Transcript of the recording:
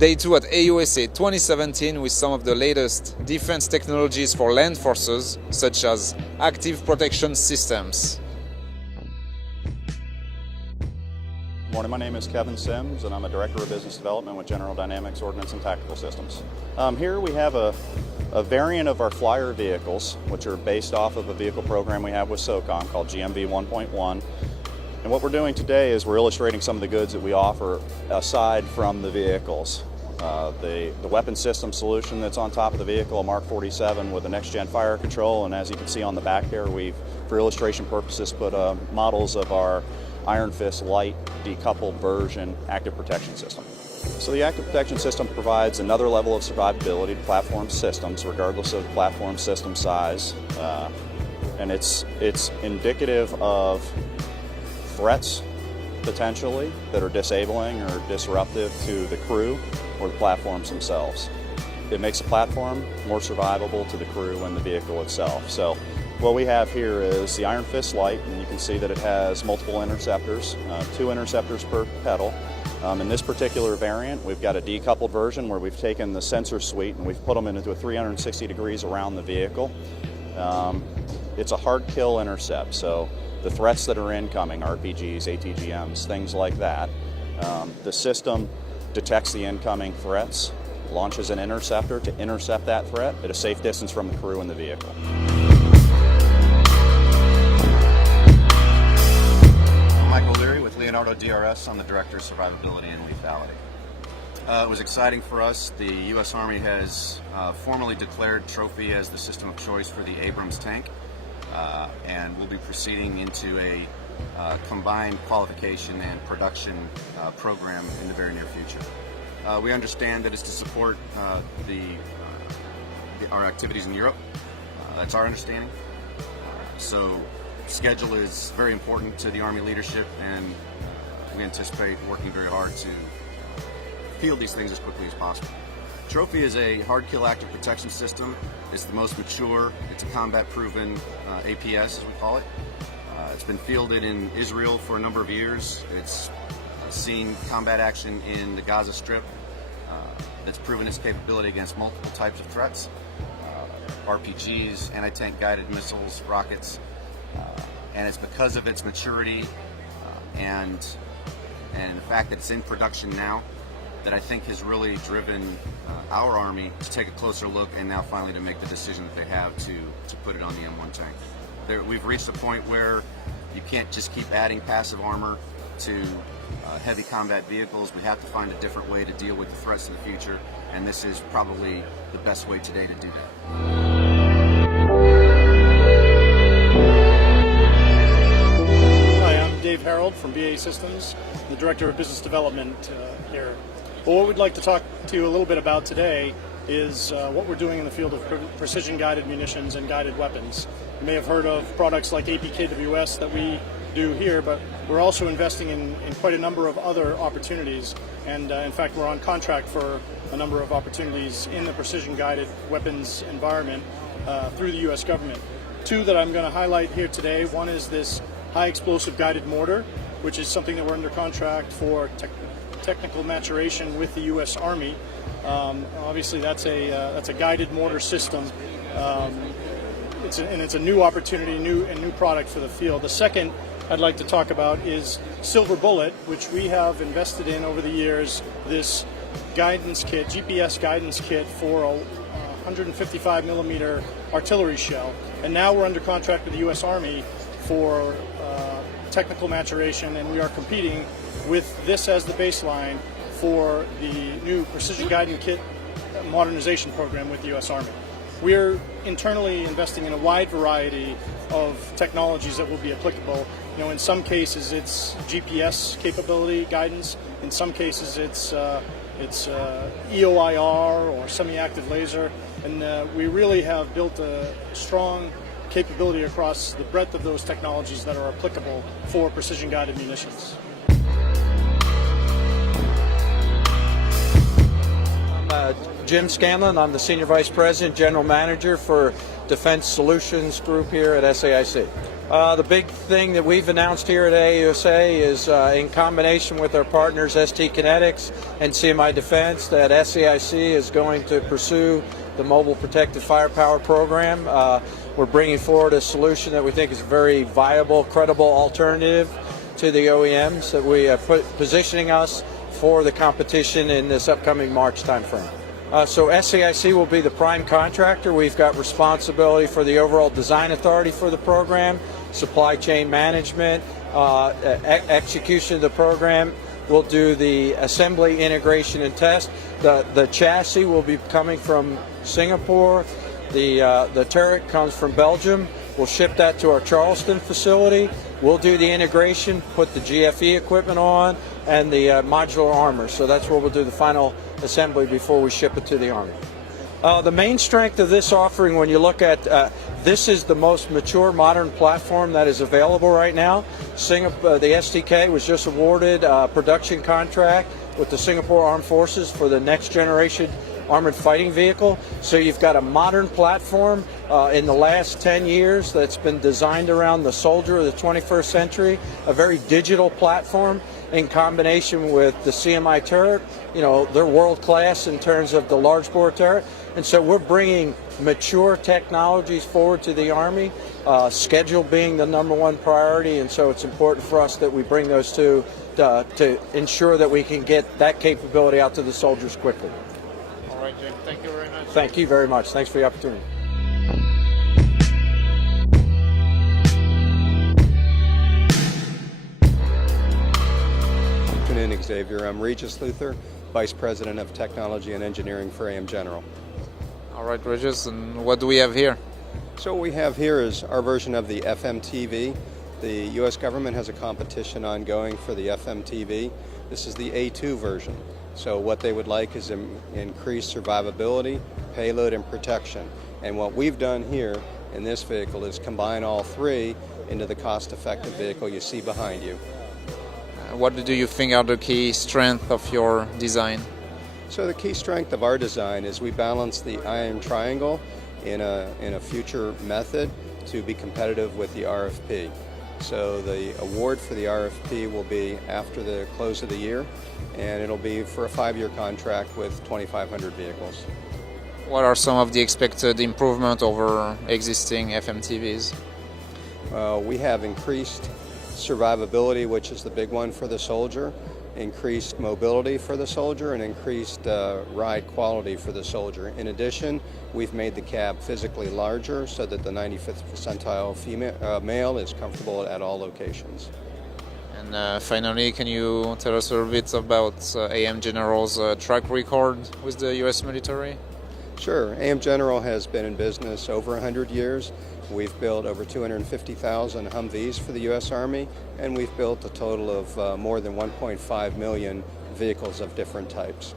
Day 2 at AUSA 2017 with some of the latest defense technologies for land forces, such as active protection systems. Good morning, my name is Kevin Sims and I'm a Director of Business Development with General Dynamics Ordnance and Tactical Systems. Here we have a variant of our flyer vehicles, which are based off of a vehicle program we have with SOCOM called GMV 1.1. And what we're doing today is we're illustrating some of the goods that we offer aside from the vehicles. The weapon system solution that's on top of the vehicle, a Mark 47 with the next-gen fire control, and as you can see on the back here, we've, for illustration purposes, put models of our Iron Fist Light decoupled version active protection system. So the active protection system provides another level of survivability to platform systems, regardless of the platform system size, and it's indicative of threats potentially that are disabling or disruptive to the crew or the platforms themselves. It makes the platform more survivable to the crew and the vehicle itself. So what we have here is the Iron Fist Light, and you can see that it has multiple interceptors, 2 interceptors per pedal. In this particular variant, we've got a decoupled version where we've taken the sensor suite and we've put them into a 360 degrees around the vehicle. It's a hard kill intercept, so the threats that are incoming, RPGs, ATGMs, things like that, the system detects the incoming threats, launches an interceptor to intercept that threat at a safe distance from the crew and the vehicle. I'm Michael Leary with Leonardo DRS. I'm the Director of Survivability and Lethality. It was exciting for us. The U.S. Army has formally declared Trophy as the system of choice for the Abrams tank, and we'll be proceeding into a combined qualification and production program in the very near future. We understand that it's to support our activities in Europe. That's our understanding. So schedule is very important to the Army leadership, and we anticipate working very hard to field these things as quickly as possible. Trophy is a hard kill active protection system. It's the most mature. It's a combat proven APS, as we call it. It's been fielded in Israel for a number of years. It's seen combat action in the Gaza Strip. That's proven its capability against multiple types of threats. RPGs, anti-tank guided missiles, rockets. And it's because of its maturity and the fact that it's in production now that I think has really driven our Army to take a closer look and now finally to make the decision that they have to put it on the M1 tank. We've reached a point where you can't just keep adding passive armor to heavy combat vehicles. We have to find a different way to deal with the threats in the future, and this is probably the best way today to do that. Hi, I'm Dave Harold from BAE Systems, the Director of Business Development here. Well, what we'd like to talk to you a little bit about today is what we're doing in the field of precision-guided munitions and guided weapons. You may have heard of products like APKWS that we do here, but we're also investing in quite a number of other opportunities, and in fact we're on contract for a number of opportunities in the precision-guided weapons environment through the U.S. government. 2 that I'm going to highlight here today. One is this high-explosive guided mortar, which is something that we're under contract for technical maturation with the U.S. Army. Obviously, that's a guided mortar system. It's a new opportunity, new product for the field. The second I'd like to talk about is Silver Bullet, which we have invested in over the years. This guidance kit, GPS guidance kit for a 155 millimeter artillery shell, and now we're under contract with the U.S. Army for technical maturation, and we are competing with this as the baseline for the new precision guiding kit modernization program with the U.S. Army. We're internally investing in a wide variety of technologies that will be applicable. You know, in some cases it's GPS capability guidance. In some cases it's EOIR or semi-active laser, and we really have built a strong capability across the breadth of those technologies that are applicable for precision guided munitions. Jim Scanlon. I'm the Senior Vice President, General Manager for Defense Solutions Group here at SAIC. The big thing that we've announced here at AUSA is in combination with our partners ST Kinetics and CMI Defense that SAIC is going to pursue the Mobile Protected Firepower program. We're bringing forward a solution that we think is a very viable, credible alternative to the OEMs that we are positioning us for the competition in this upcoming March timeframe. So SAIC will be the prime contractor. We've got responsibility for the overall design authority for the program, supply chain management, execution of the program. We'll do the assembly, integration, and test. The chassis will be coming from Singapore. The turret comes from Belgium. We'll ship that to our Charleston facility. We'll do the integration, put the GFE equipment on, and the modular armor. So that's where we'll do the final assembly before we ship it to the Army. The main strength of this offering, when you look at this, is the most mature modern platform that is available right now. The SDK was just awarded a production contract with the Singapore Armed Forces for the next generation armored fighting vehicle. So you've got a modern platform in the last 10 years that's been designed around the soldier of the 21st century, a very digital platform in combination with the CMI turret. You know, they're world class in terms of the large bore turret. And so we're bringing mature technologies forward to the Army, schedule being the #1 priority, and so it's important for us that we bring those two to ensure that we can get that capability out to the soldiers quickly. All right, Jim, thank you very much. Thank you very much. Thanks for the opportunity. Good afternoon, Xavier. I'm Regis Luther, Vice President of Technology and Engineering for AM General. All right, Regis, and what do we have here? So what we have here is our version of the FMTV. The U.S. government has a competition ongoing for the FMTV. This is the A2 version. So what they would like is increased survivability, payload, and protection. And what we've done here in this vehicle is combine all three into the cost-effective vehicle you see behind you. What do you think are the key strengths of your design? So the key strength of our design is we balance the iron triangle in a future method to be competitive with the RFP. So the award for the RFP will be after the close of the year, and it'll be for a 5-year contract with 2,500 vehicles. What are some of the expected improvement over existing FMTVs? We have increased survivability, which is the big one for the soldier, increased mobility for the soldier, and increased ride quality for the soldier. In addition, we've made the cab physically larger so that the 95th percentile male is comfortable at all locations. And finally, can you tell us a little bit about AM General's track record with the U.S. military? Sure. AM General has been in business over 100 years. We've built over 250,000 Humvees for the U.S. Army, and we've built a total of more than 1.5 million vehicles of different types.